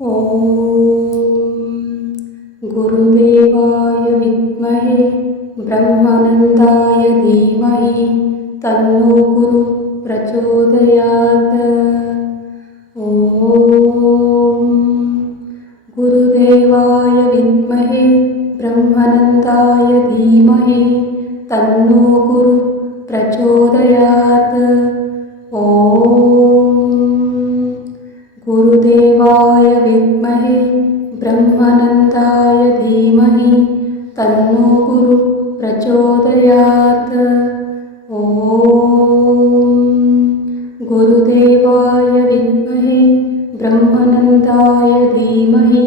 ಓಂ ಗುರುದೇವಾಯ ವಿದ್ಮಹೇ ಬ್ರಹ್ಮಾನಂದಾಯ ಧೀಮಹಿ ತನ್ನೋ ಗುರು ಪ್ರಚೋದಯಾತ್. ಓಂ ಗುರುದೇವಾಯ ವಿದ್ಮಹೇ ಬ್ರಹ್ಮಾನಂದಾಯ ಧೀಮಹಿ ತನ್ನೋ ಗುರು ಪ್ರಚೋದಯಾತ್. ಓಂ ಗುರುದೇವಾಯ ವಿದ್ಮಹೇ ಬ್ರಹ್ಮಾನಂದಾಯ ಧೀಮಹಿ ತನ್ನೋ ಗುರು ಪ್ರಚೋದಯಾತ್. ಓಂ ಗುರುದೇವಾಯ ವಿದ್ಮಹೇ ಬ್ರಹ್ಮಾನಂದಾಯ ಧೀಮಹಿ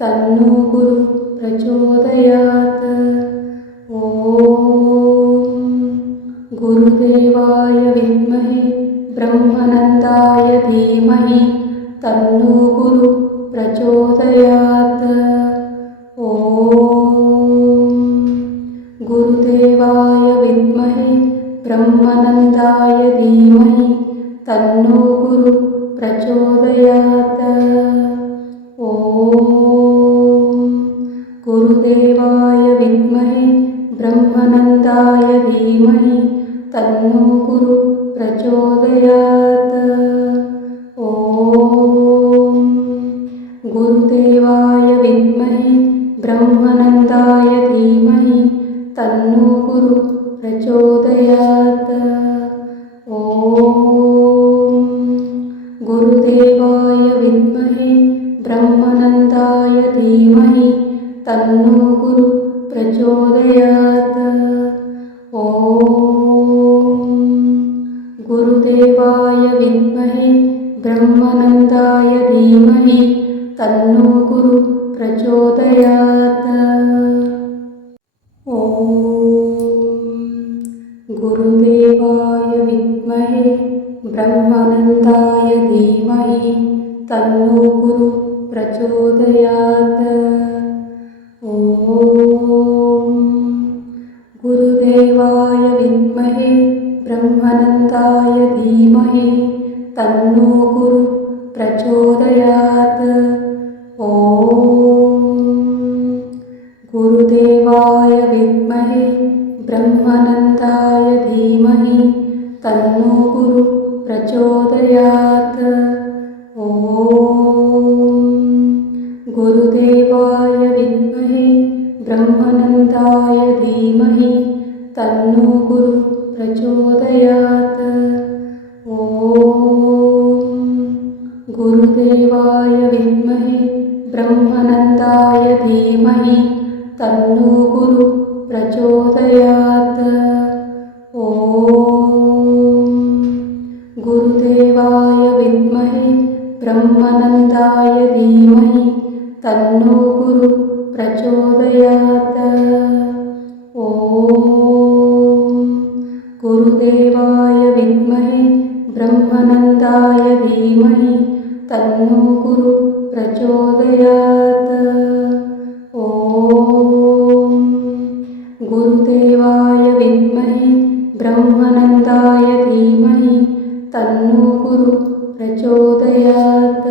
ತನ್ನೋ ಗುರು ಪ್ರಚೋದಯಾತ್. ಓಂ ಗುರುದೇವಾಯ ವಿದ್ಮಹೇ ಬ್ರಹ್ಮಾನಂದಾಯ ಧೀಮಹಿ ತನ್ನೋ ಗುರು ಪ್ರಚೋದಯಾತ್. ಓಂ ಗುರುದೇವಾಯ ವಿದ್ಮಹೇ ಬ್ರಹ್ಮಾನಂದಾಯ ಧೀಮಹಿ ತನ್ನೋ ಗುರು ಪ್ರಚೋದಯಾತ್. ಓಂ ಗುರುದೇವಾಯ ವಿದ್ಮಹೇ ಬ್ರಹ್ಮಾನಂದಾಯ ಧೀಮಹಿ ತನ್ನೋ ಗುರು ಪ್ರಚೋದಯಾತ್. ಓಂ ಗುರುದೇವಾಯ ವಿದ್ಮಹೇ ಬ್ರಹ್ಮಾನಂದಾಯ ಧೀಮಹಿ ತನ್ನೋ ಗುರು ಪ್ರಚೋದಯಾತ್. ಓಂ ಗುರುದೇವಾಯ ವಿದ್ಮಹೇ ಬ್ರಹ್ಮಾನಂದಾಯ ಧೀಮಹಿ ತನ್ನೋ ಗುರು ಪ್ರಚೋದಯಾತ್. ಓಂ ಗುರುದೇವಾಯ ವಿದ್ಮಹೇ ಬ್ರಹ್ಮಾನಂದಾಯ ಧೀಮಹಿ ತನ್ನೋ ಗುರು ಪ್ರಚೋದಯಾತ್. ಓಂ ಗುರುದೇವಾಯ ವಿದ್ಮಹೇ ಬ್ರಹ್ಮಾನಂದಾಯ ಧೀಮಹಿ ತನ್ನೋ ಗುರು ಪ್ರಚೋದಯಾತ್. ಓಂ ಗುರುದೇವಾಯ ವಿದ್ಮಹೇ ಬ್ರಹ್ಮಾನಂದಾಯ ಧೀಮಹಿ ತನ್ನೋ ಗುರು ಪ್ರಚೋದಯಾತ್. ಓಂ ಗುರುದೇವಾಯ ವಿದ್ಮಹೇ ಬ್ರಹ್ಮಾನಂದಾಯ ಧೀಮಹಿ ತನ್ನೋ ಗುರು ಪ್ರಚೋದಯಾತ್. ಓಂ ಗುರುದೇವಾಯ ವಿದ್ಮಹೇ ಬ್ರಹ್ಮಾನಂದಾಯ ಧೀಮಹಿ ತನ್ನೋ ಗುರು ಪ್ರಚೋದಯಾತ್. ಓಂ ಗುರುದೇವಾಯ ವಿದ್ಮಹೇ ಬ್ರಹ್ಮಾನಂದಾಯ ಧೀಮಹಿ ತನ್ನೋ ಗುರು ಪ್ರಚೋದಯಾತ್. ಓಂ ಗುರುದೇವಾಯ ವಿದ್ಮಹೇ ಬ್ರಹ್ಮಾನಂದಾಯ ಧೀಮಹಿ ತನ್ನೋ ಗುರು ಪ್ರಚೋದಯಾತ್. ಓಂ ಗುರುದೇವಾಯ ವಿದ್ಮಹೇ ಬ್ರಹ್ಮಾನಂದಾಯ ಧೀಮಹಿ ತನ್ನೋ ಗುರು ಪ್ರಚೋದಯಾತ್. ಓಂ ಗುರುದೇವಾಯ ವಿದ್ಮಹೇ ಬ್ರಹ್ಮಾನಂದಾಯ ಧೀಮಹಿ ತನ್ನೋ ಗುರು ಪ್ರಚೋದಯಾತ್.